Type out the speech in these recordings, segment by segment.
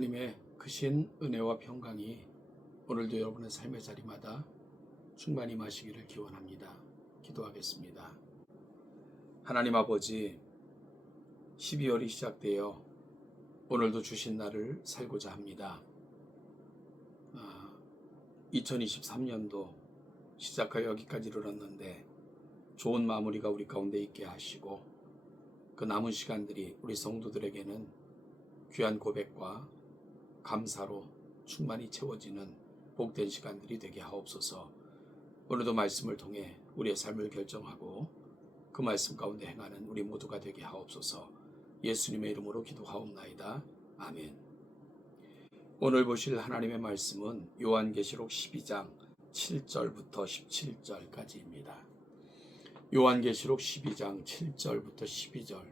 하나님의 크신 은혜와 평강이 오늘도 여러분의 삶의 자리마다 충만히 마시기를 기원합니다. 기도하겠습니다. 하나님 아버지, 12월이 시작되어 오늘도 주신 날을 살고자 합니다. 2023년도 시작하여 여기까지 이르렀는데 좋은 마무리가 우리 가운데 있게 하시고 그 남은 시간들이 우리 성도들에게는 귀한 고백과 감사로 충만히 채워지는 복된 시간들이 되게 하옵소서. 오늘도 말씀을 통해 우리의 삶을 결정하고 그 말씀 가운데 행하는 우리 모두가 되게 하옵소서. 예수님의 이름으로 기도하옵나이다. 아멘. 오늘 보실 하나님의 말씀은 요한계시록 12장 7절부터 17절까지입니다. 요한계시록 12장 7절부터 12절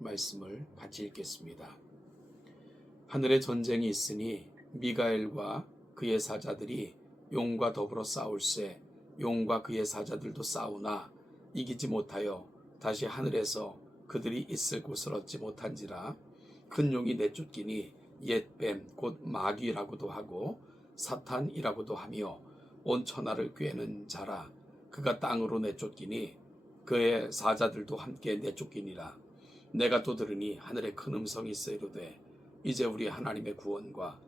말씀을 같이 읽겠습니다. 하늘에 전쟁이 있으니 미가엘과 그의 사자들이 용과 더불어 싸울세 용과 그의 사자들도 싸우나 이기지 못하여 다시 하늘에서 그들이 있을 곳을 얻지 못한지라. 큰 용이 내쫓기니 옛뱀 곧 마귀라고도 하고 사탄이라고도 하며 온 천하를 꿰는 자라. 그가 땅으로 내쫓기니 그의 사자들도 함께 내쫓기니라. 내가 또 들으니 하늘에 큰 음성이 있어 이르되 이제 우리 하나님의 구원과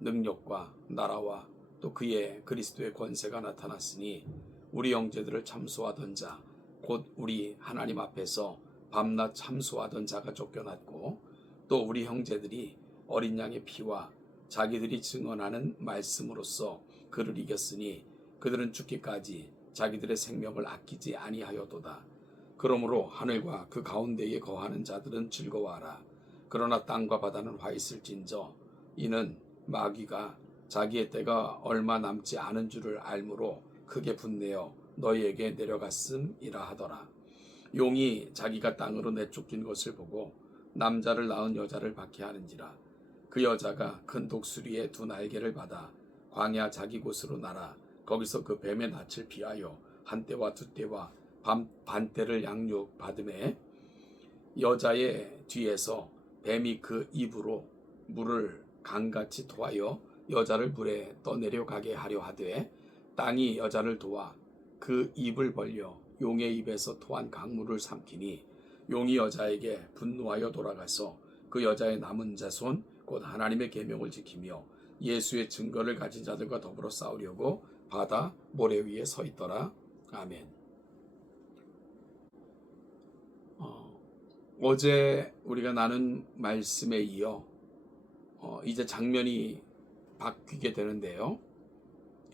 능력과 나라와 또 그의 그리스도의 권세가 나타났으니 우리 형제들을 참소하던 자 곧 우리 하나님 앞에서 밤낮 참소하던 자가 쫓겨났고 또 우리 형제들이 어린 양의 피와 자기들이 증언하는 말씀으로써 그를 이겼으니 그들은 죽기까지 자기들의 생명을 아끼지 아니하여도다. 그러므로 하늘과 그 가운데에 거하는 자들은 즐거워하라. 그러나 땅과 바다는 화 있을진저 이는 마귀가 자기의 때가 얼마 남지 않은 줄을 알므로 크게 분내어 너희에게 내려갔음이라 하더라. 용이 자기가 땅으로 내쫓긴 것을 보고 남자를 낳은 여자를 받게 하는지라. 그 여자가 큰 독수리의 두 날개를 받아 광야 자기 곳으로 날아 거기서 그 뱀의 낯을 피하여 한 때와 두 때와 반때를 양육받음에 여자의 뒤에서 뱀이 그 입으로 물을 강같이 토하여 여자를 물에 떠내려가게 하려 하되 땅이 여자를 도와 그 입을 벌려 용의 입에서 토한 강물을 삼키니 용이 여자에게 분노하여 돌아가서 그 여자의 남은 자손 곧 하나님의 계명을 지키며 예수의 증거를 가진 자들과 더불어 싸우려고 바다 모래 위에 서 있더라. 아멘. 어제 우리가 나눈 말씀에 이어 이제 장면이 바뀌게 되는데요.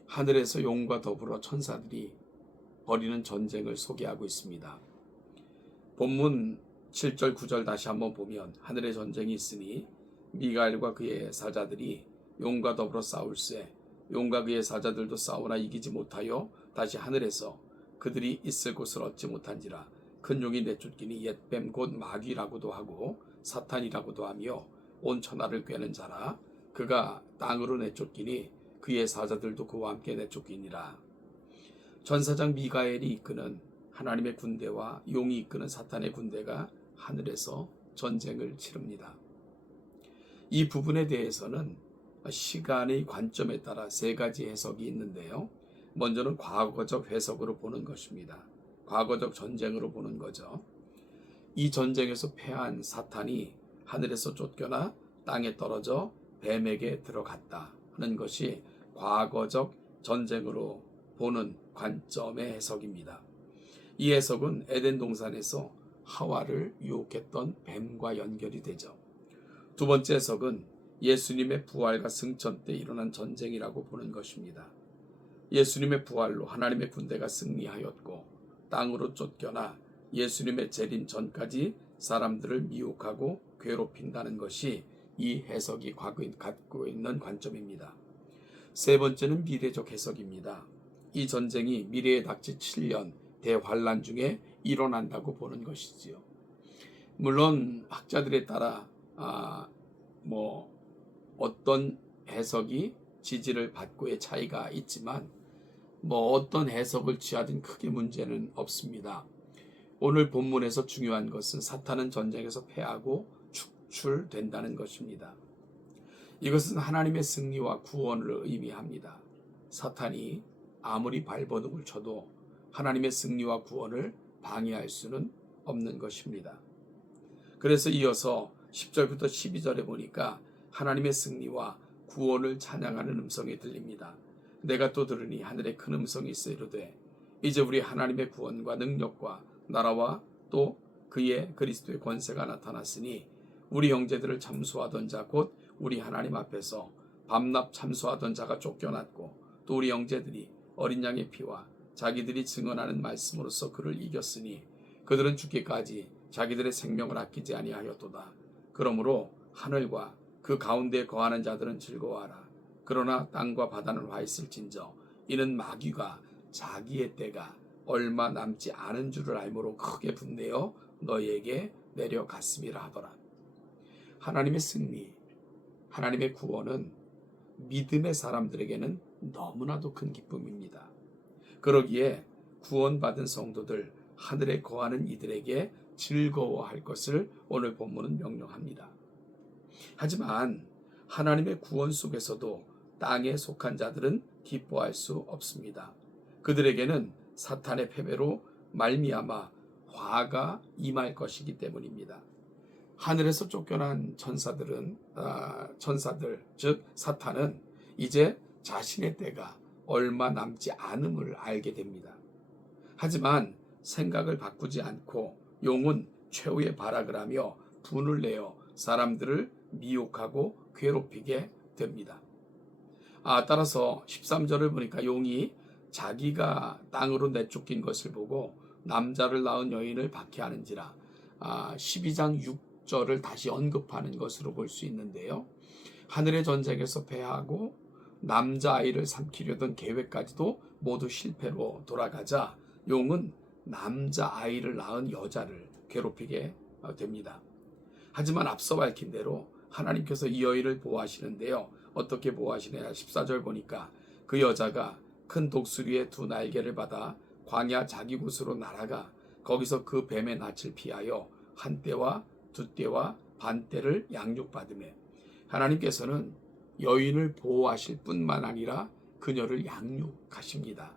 하늘에서 용과 더불어 천사들이 벌이는 전쟁을 소개하고 있습니다. 본문 7절 9절 다시 한번 보면 하늘에 전쟁이 있으니 미가엘과 그의 사자들이 용과 더불어 싸울세 용과 그의 사자들도 싸우나 이기지 못하여 다시 하늘에서 그들이 있을 곳을 얻지 못한지라. 큰 용이 내쫓기니 옛뱀 곧 마귀라고도 하고 사탄이라고도 하며 온 천하를 꿰는 자라. 그가 땅으로 내쫓기니 그의 사자들도 그와 함께 내쫓기니라. 전사장 미가엘이 이끄는 하나님의 군대와 용이 이끄는 사탄의 군대가 하늘에서 전쟁을 치릅니다. 이 부분에 대해서는 시간의 관점에 따라 세 가지 해석이 있는데요. 먼저는 과거적 해석으로 보는 것입니다. 과거적 전쟁으로 보는 거죠. 이 전쟁에서 패한 사탄이 하늘에서 쫓겨나 땅에 떨어져 뱀에게 들어갔다 하는 것이 과거적 전쟁으로 보는 관점의 해석입니다. 이 해석은 에덴 동산에서 하와를 유혹했던 뱀과 연결이 되죠. 두 번째 해석은 예수님의 부활과 승천 때 일어난 전쟁이라고 보는 것입니다. 예수님의 부활로 하나님의 군대가 승리하였고 땅으로 쫓겨나 예수님의 재림 전까지 사람들을 미혹하고 괴롭힌다는 것이 이 해석이 갖고 있는 관점입니다. 세 번째는 미래적 해석입니다. 이 전쟁이 미래에 닥칠 7년 대환란 중에 일어난다고 보는 것이지요. 물론 학자들에 따라 어떤 해석이 지지를 받고의 차이가 있지만 어떤 해석을 취하든 크게 문제는 없습니다. 오늘 본문에서 중요한 것은 사탄은 전쟁에서 패하고 축출된다는 것입니다. 이것은 하나님의 승리와 구원을 의미합니다. 사탄이 아무리 발버둥을 쳐도 하나님의 승리와 구원을 방해할 수는 없는 것입니다. 그래서 이어서 10절부터 12절에 보니까 하나님의 승리와 구원을 찬양하는 음성이 들립니다. 내가 또 들으니 하늘에 큰 음성이 있어 이르되 이제 우리 하나님의 구원과 능력과 나라와 또 그의 그리스도의 권세가 나타났으니 우리 형제들을 참소하던 자 곧 우리 하나님 앞에서 밤낮 참소하던 자가 쫓겨났고 또 우리 형제들이 어린 양의 피와 자기들이 증언하는 말씀으로써 그를 이겼으니 그들은 죽기까지 자기들의 생명을 아끼지 아니하였도다. 그러므로 하늘과 그 가운데 거하는 자들은 즐거워하라. 그러나 땅과 바다는 화 있을진저 이는 마귀가 자기의 때가 얼마 남지 않은 줄을 알므로 크게 분내어 너희에게 내려갔음이라 하더라. 하나님의 승리, 하나님의 구원은 믿음의 사람들에게는 너무나도 큰 기쁨입니다. 그러기에 구원받은 성도들, 하늘에 거하는 이들에게 즐거워할 것을 오늘 본문은 명령합니다. 하지만 하나님의 구원 속에서도 땅에 속한 자들은 기뻐할 수 없습니다. 그들에게는 사탄의 패배로 말미암아 화가 임할 것이기 때문입니다. 하늘에서 쫓겨난 천사들 즉 사탄은 이제 자신의 때가 얼마 남지 않음을 알게 됩니다. 하지만 생각을 바꾸지 않고 용은 최후의 발악을 하며 분을 내어 사람들을 미혹하고 괴롭히게 됩니다. 따라서 13절을 보니까 용이 자기가 땅으로 내쫓긴 것을 보고 남자를 낳은 여인을 박해하는지라 12장 6절을 다시 언급하는 것으로 볼 수 있는데요. 하늘의 전쟁에서 패하고 남자아이를 삼키려던 계획까지도 모두 실패로 돌아가자 용은 남자아이를 낳은 여자를 괴롭히게 됩니다. 하지만 앞서 밝힌 대로 하나님께서 이 여인을 보호하시는데요. 어떻게 보호하시느냐 14절 보니까 그 여자가 큰 독수리의 두 날개를 받아 광야 자기 곳으로 날아가 거기서 그 뱀의 낯을 피하여 한 떼와 두 떼와 반 떼를 양육받으며 하나님께서는 여인을 보호하실 뿐만 아니라 그녀를 양육하십니다.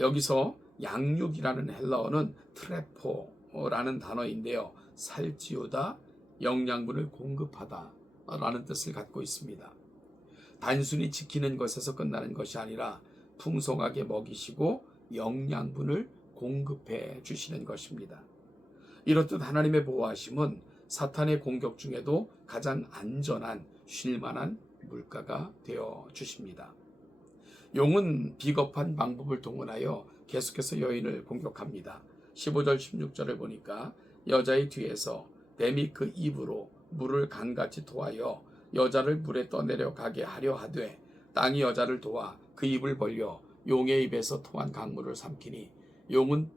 여기서 양육이라는 헬라어는 트레포라는 단어인데요. 살찌우다, 영양분을 공급하다 라는 뜻을 갖고 있습니다. 단순히 지키는 것에서 끝나는 것이 아니라 풍성하게 먹이시고 영양분을 공급해 주시는 것입니다. 이렇듯 하나님의 보호하심은 사탄의 공격 중에도 가장 안전한 쉴만한 물가가 되어 주십니다. 용은 비겁한 방법을 동원하여 계속해서 여인을 공격합니다. 15절 16절을 보니까 여자의 뒤에서 뱀이 그 입으로 물을 강같이 토하여 여자를 물에 떠내려 가게 하려 하되 땅이 여자를 도와 그 입을 벌려 용의 입에서 토한 강물을 삼키니 용은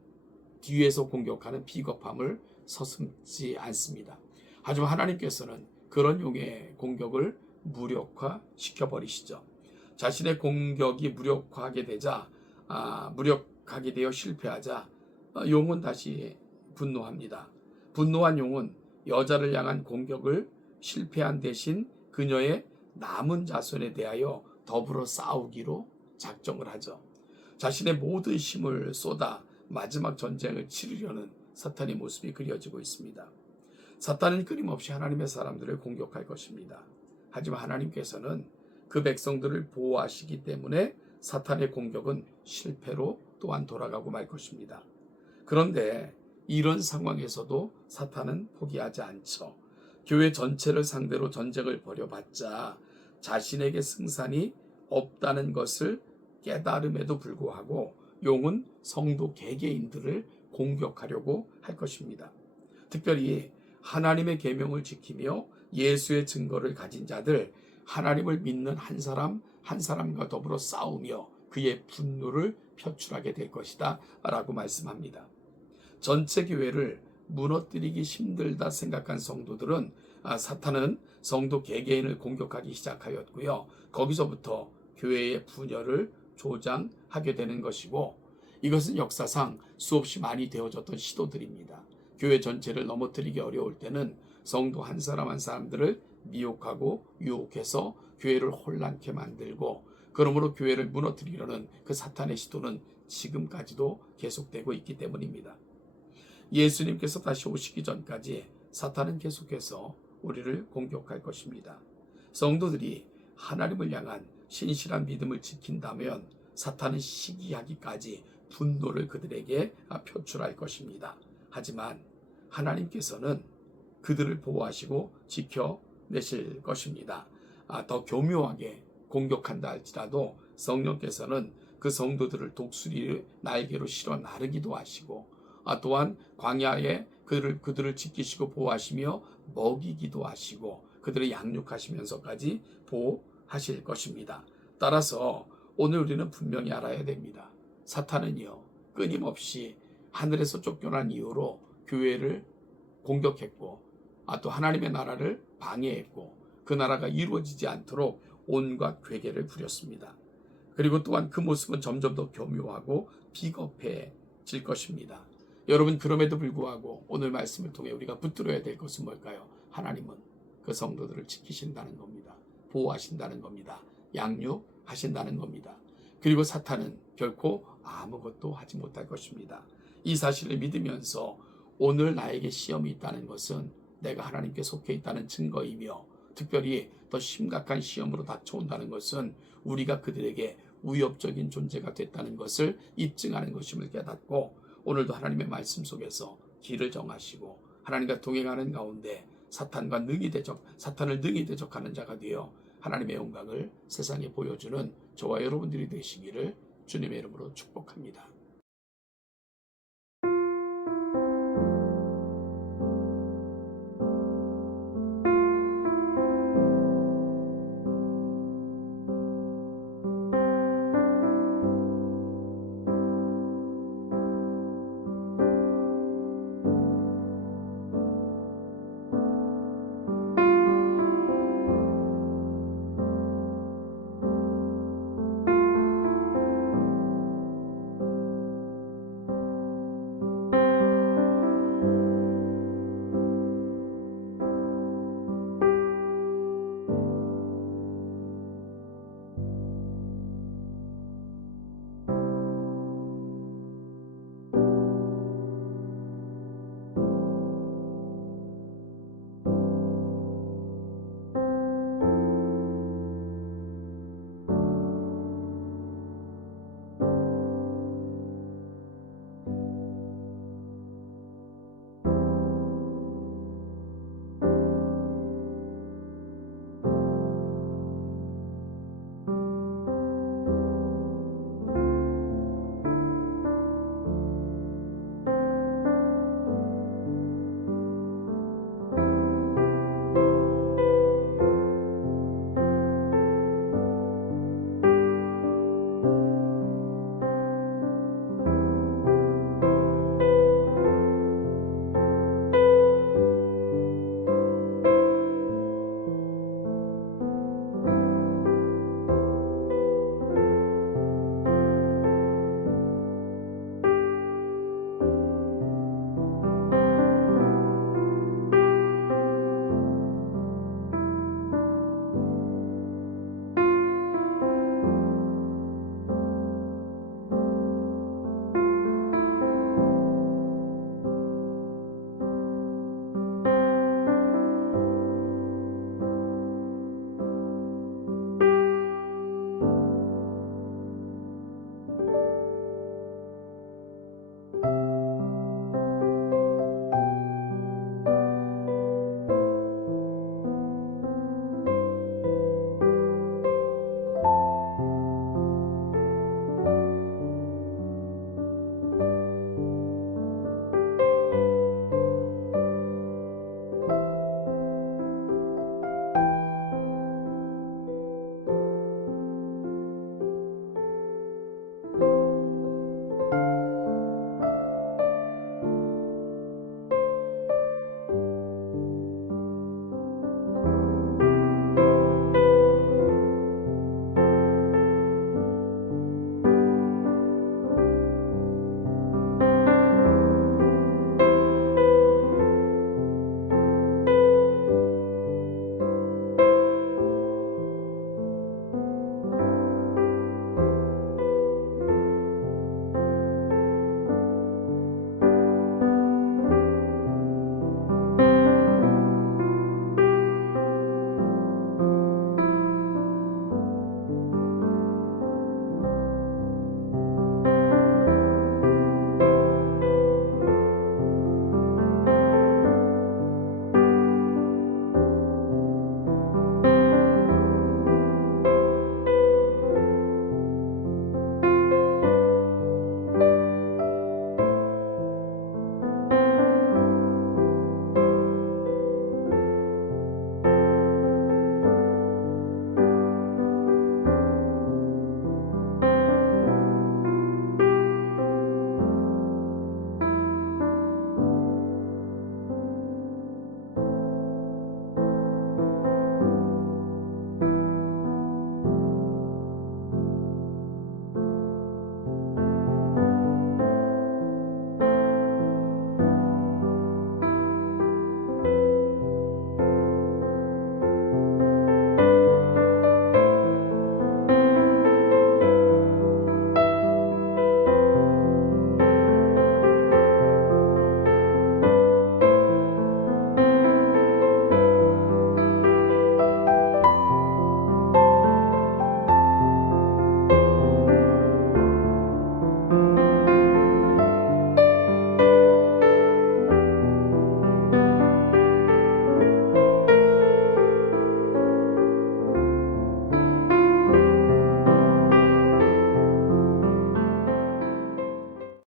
뒤에서 공격하는 비겁함을 서슴지 않습니다. 하지만 하나님께서는 그런 용의 공격을 무력화시켜 버리시죠. 자신의 공격이 무력화하게 되어 실패하자 용은 다시 분노합니다. 분노한 용은 여자를 향한 공격을 실패한 대신 그녀의 남은 자손에 대하여 더불어 싸우기로 작정을 하죠. 자신의 모든 힘을 쏟아 마지막 전쟁을 치르려는 사탄의 모습이 그려지고 있습니다. 사탄은 끊임없이 하나님의 사람들을 공격할 것입니다. 하지만 하나님께서는 그 백성들을 보호하시기 때문에 사탄의 공격은 실패로 또한 돌아가고 말 것입니다. 그런데 이런 상황에서도 사탄은 포기하지 않죠. 교회 전체를 상대로 전쟁을 벌여봤자 자신에게 승산이 없다는 것을 깨달음에도 불구하고 용은 성도 개개인들을 공격하려고 할 것입니다. 특별히 하나님의 계명을 지키며 예수의 증거를 가진 자들, 하나님을 믿는 한 사람 한 사람과 더불어 싸우며 그의 분노를 표출하게 될 것이다 라고 말씀합니다. 전체 교회를 무너뜨리기 힘들다 생각한 성도들은 사탄은 성도 개개인을 공격하기 시작하였고요. 거기서부터 교회의 분열을 조장하게 되는 것이고 이것은 역사상 수없이 많이 되어졌던 시도들입니다. 교회 전체를 넘어뜨리기 어려울 때는 성도 한 사람 한 사람들을 미혹하고 유혹해서 교회를 혼란케 만들고, 그러므로 교회를 무너뜨리려는 그 사탄의 시도는 지금까지도 계속되고 있기 때문입니다. 예수님께서 다시 오시기 전까지 사탄은 계속해서 우리를 공격할 것입니다. 성도들이 하나님을 향한 신실한 믿음을 지킨다면 사탄은 시기하기까지 분노를 그들에게 표출할 것입니다. 하지만 하나님께서는 그들을 보호하시고 지켜내실 것입니다. 더 교묘하게 공격한다 할지라도 성령께서는 그 성도들을 독수리 날개로 실어 나르기도 하시고, 또한 광야에 그들을 지키시고 보호하시며 먹이기도 하시고 그들을 양육하시면서까지 보호하실 것입니다. 따라서 오늘 우리는 분명히 알아야 됩니다. 사탄은요, 끊임없이 하늘에서 쫓겨난 이후로 교회를 공격했고, 또 하나님의 나라를 방해했고, 그 나라가 이루어지지 않도록 온갖 괴계를 부렸습니다. 그리고 또한 그 모습은 점점 더 교묘하고 비겁해질 것입니다. 여러분, 그럼에도 불구하고 오늘 말씀을 통해 우리가 붙들어야 될 것은 뭘까요? 하나님은 그 성도들을 지키신다는 겁니다. 보호하신다는 겁니다. 양육하신다는 겁니다. 그리고 사탄은 결코 아무것도 하지 못할 것입니다. 이 사실을 믿으면서 오늘 나에게 시험이 있다는 것은 내가 하나님께 속해 있다는 증거이며, 특별히 더 심각한 시험으로 닥쳐온다는 것은 우리가 그들에게 위협적인 존재가 됐다는 것을 입증하는 것임을 깨닫고, 오늘도 하나님의 말씀 속에서 길을 정하시고 하나님과 동행하는 가운데 사탄을 능히 대적하는 자가 되어 하나님의 영광을 세상에 보여주는 저와 여러분들이 되시기를 주님의 이름으로 축복합니다.